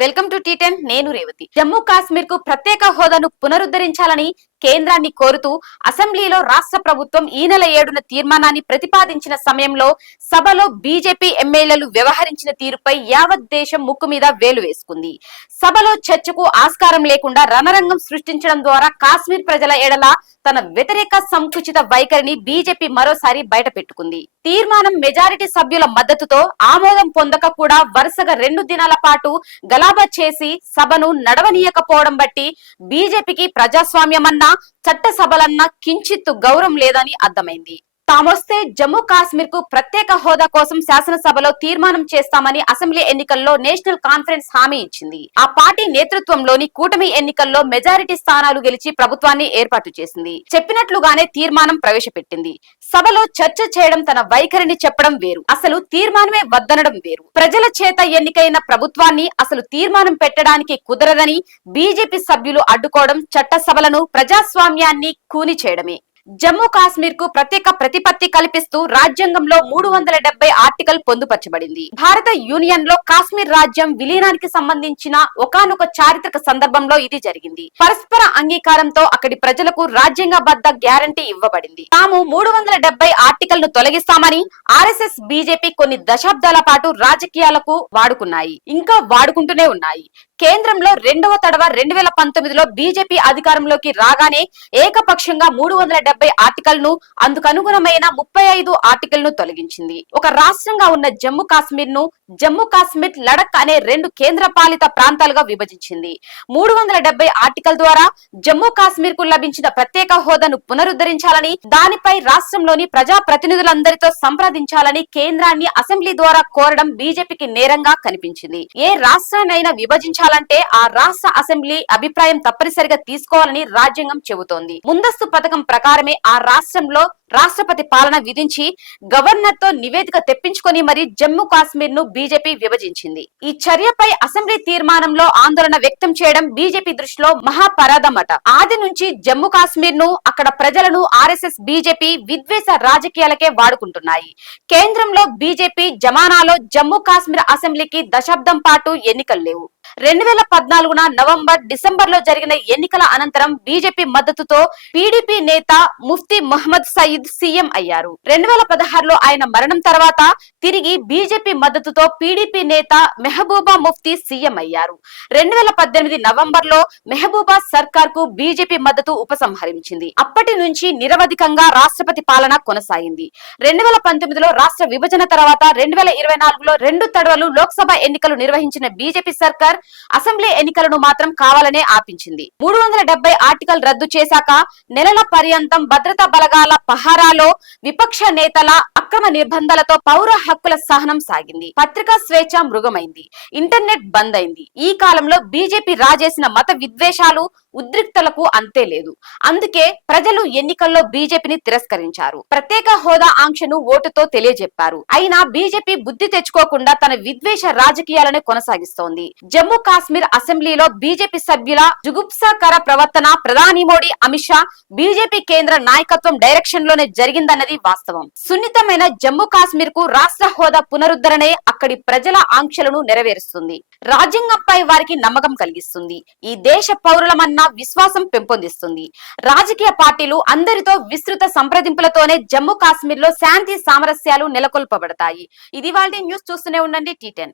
Welcome to టీ10 నేను రేవతి. జమ్మూ కాశ్మీర్ కు ప్రత్యేక హోదాను పునరుద్ధరించాలని కేంద్రాన్ని కోరుతూ అసెంబ్లీలో రాష్ట్ర ప్రభుత్వం ఈ నెల 7న తీర్మానాన్ని ప్రతిపాదించిన సమయంలో సభలో బీజేపీ ఎమ్మెల్యేలు వ్యవహరించిన తీరుపై యావత్ దేశం ముక్కు మీద వేలు వేసుకుంది. సభలో చర్చకు ఆస్కారం లేకుండా రణరంగం సృష్టించడం ద్వారా కాశ్మీర్ ప్రజల ఎడల తన వ్యతిరేక సంకుచిత వైఖరిని బీజేపీ మరోసారి బయటపెట్టుకుంది. తీర్మానం మెజారిటీ సభ్యుల మద్దతుతో ఆమోదం పొందక కూడా వరుసగా 2 దినాల పాటు గలాబా చేసి సభను నడవనీయకపోవడం బట్టి బీజేపీకి ప్రజాస్వామ్యమన్నా చట్టసభలన్నా కించిత్తు గౌరవం లేదని అర్థమైంది. తామొస్తే జమ్మూ కాశ్మీర్ కు ప్రత్యేక హోదా కోసం శాసనసభలో తీర్మానం చేస్తామని అసెంబ్లీ ఎన్నికల్లో నేషనల్ కాన్ఫరెన్స్ హామీ ఇచ్చింది. ఆ పార్టీ నేతృత్వంలోని కూటమి ఎన్నికల్లో మెజారిటీ స్థానాలు గెలిచి ప్రభుత్వాన్ని ఏర్పాటు చేసింది. చెప్పినట్లుగానే తీర్మానం ప్రవేశపెట్టింది. సభలో చర్చ చేయడం, తన వైఖరిని చెప్పడం వేరు, అసలు తీర్మానమే వద్దనడం వేరు. ప్రజల చేత ఎన్నికైన ప్రభుత్వాన్ని అసలు తీర్మానం పెట్టడానికి కుదరదని బీజేపీ సభ్యులు అడ్డుకోవడం చట్టసభలను, ప్రజాస్వామ్యాన్ని కూని చేయడమే. జమ్మూ కాశ్మీర్ కు ప్రత్యేక ప్రతిపత్తి కల్పిస్తూ రాజ్యాంగంలో 370 ఆర్టికల్ పొందుపరచబడింది. భారత యూనియన్ లో కాశ్మీర్ రాజ్యం విలీనానికి సంబంధించిన ఒకానొక చారిత్రక సందర్భంలో ఇది జరిగింది. పరస్పర అంగీకారంతో అక్కడి ప్రజలకు రాజ్యాంగబద్ధ గ్యారంటీ ఇవ్వబడింది. తాము 370 ఆర్టికల్ ను తొలగిస్తామని ఆర్ఎస్ఎస్, బీజేపీ కొన్ని దశాబ్దాల పాటు రాజకీయాలకు వాడుకున్నాయి, ఇంకా వాడుకుంటూనే ఉన్నాయి. కేంద్రంలో రెండవ తడవ 2019లో బీజేపీ అధికారంలోకి రాగానే ఏకపక్షంగా 370 ఆర్టికల్ ను, అందుకనుగుణమైన 35 ఆర్టికల్ ను తొలగించింది. ఒక రాష్ట్రంగా ఉన్న జమ్మూ కాశ్మీర్ ను జమ్మూ కాశ్మీర్, లడక్ అనే 2 కేంద్ర పాలిత ప్రాంతాలుగా విభజించింది. 370 ఆర్టికల్ ద్వారా జమ్మూ కాశ్మీర్ కు లభించిన ప్రత్యేక హోదాను పునరుద్ధరించాలని, దానిపై రాష్ట్రంలోని ప్రజా ప్రతినిధులందరితో సంప్రదించాలని కేంద్రాన్ని అసెంబ్లీ ద్వారా కోరడం బీజేపీకి నేరంగా కనిపించింది. ఏ రాష్ట్రాన్నైనా విభజించాలంటే ఆ రాష్ట్ర అసెంబ్లీ అభిప్రాయం తప్పనిసరిగా తీసుకోవాలని రాజ్యాంగం చెబుతోంది. ముందస్తు పథకం ప్రకారమే ఆ రాష్ట్రంలో రాష్ట్రపతి పాలన విధించి గవర్నర్ తో నివేదిక తెప్పించుకొని మరి జమ్మూ కాశ్మీర్ ను బీజేపీ విభజించింది. ఈ చర్యపై అసెంబ్లీ తీర్మానంలో ఆందోళన వ్యక్తం చేయడం బీజేపీ దృష్టిలో మహాపరాధమట. ఆది నుంచి జమ్మూ కాశ్మీర్ ను, అక్కడ ప్రజలను ఆర్ఎస్ఎస్, బీజేపీ విద్వేష రాజకీయాలకే వాడుకుంటున్నాయి. కేంద్రంలో బీజేపీ జమానాలో జమ్మూ కాశ్మీర్ అసెంబ్లీకి దశాబ్దం పాటు ఎన్నికలు లేవు. 2014 నవంబర్, డిసెంబర్ లో జరిగిన ఎన్నికల అనంతరం బీజేపీ మద్దతుతో పీడీపీ నేత ముఫ్తీ మహ్మద్ సయీద్ సీఎం అయ్యారు. 2016లో ఆయన మరణం తర్వాత తిరిగి బీజేపీ మద్దతుతో పీడీపీ నేత మెహబూబా ముఫ్తీ సీఎం అయ్యారు. 2018 నవంబర్ లో మెహబూబా సర్కార్ కు బీజేపీ మద్దతు ఉపసంహరించింది. అప్పటి నుంచి నిరవధికంగా రాష్ట్రపతి పాలన కొనసాగింది. 2019లో రాష్ట్ర విభజన తర్వాత 2024లో 2 తడవలు లోక్సభ ఎన్నికలు నిర్వహించిన బీజేపీ సర్కార్ అసెంబ్లీ ఎన్నికలను మాత్రం కావాలనే ఆపించింది. 370 ఆర్టికల్ రద్దు చేశాక నెలల పర్యంతం భద్రతా బలగాల పహారాలో విపక్ష నేతల అక్రమ నిర్బంధాలతో పౌర హక్కుల సహనం సాగింది. పత్రికా స్వేచ్ఛ మృగమైంది. ఇంటర్నెట్ బంద్ అయింది. ఈ కాలంలో బీజేపీ రాజేసిన మత విద్వేషాలు, ఉద్రిక్తలకు అంతే లేదు. అందుకే ప్రజలు ఎన్నికల్లో బీజేపీని తిరస్కరించారు. ప్రత్యేక హోదా ఆంక్షను ఓటుతో తెలియజెప్పారు. అయినా బీజేపీ బుద్ధి తెచ్చుకోకుండా తన విద్వేష రాజకీయాలను కొనసాగిస్తోంది. జమ్మూ కాశ్మీర్ అసెంబ్లీలో బీజేపీ సభ్యుల జుగుప్సాకర ప్రవర్తన ప్రధాని మోడీ, అమిత్ షా, బీజేపీ కేంద్ర నాయకత్వం డైరెక్షన్ లోనే జరిగిందన్నది వాస్తవం. సున్నితమైన జమ్మూ కాశ్మీర్ కు రాష్ట్ర హోదా పునరుద్ధరణే అక్కడి ప్రజల ఆంక్షలను నెరవేరుస్తుంది. రాజ్యాంగంపై వారికి నమ్మకం కలిగిస్తుంది. ఈ దేశ పౌరులమన్న విశ్వాసం పెంపొందిస్తుంది. రాజకీయ పార్టీలు అందరితో విస్తృత సంప్రదింపులతోనే జమ్మూ కాశ్మీర్ లో శాంతి సామరస్యాలు నెలకొల్పబడతాయి. ఇది వాళ్ళ న్యూస్. చూస్తూనే ఉండండి టీ10.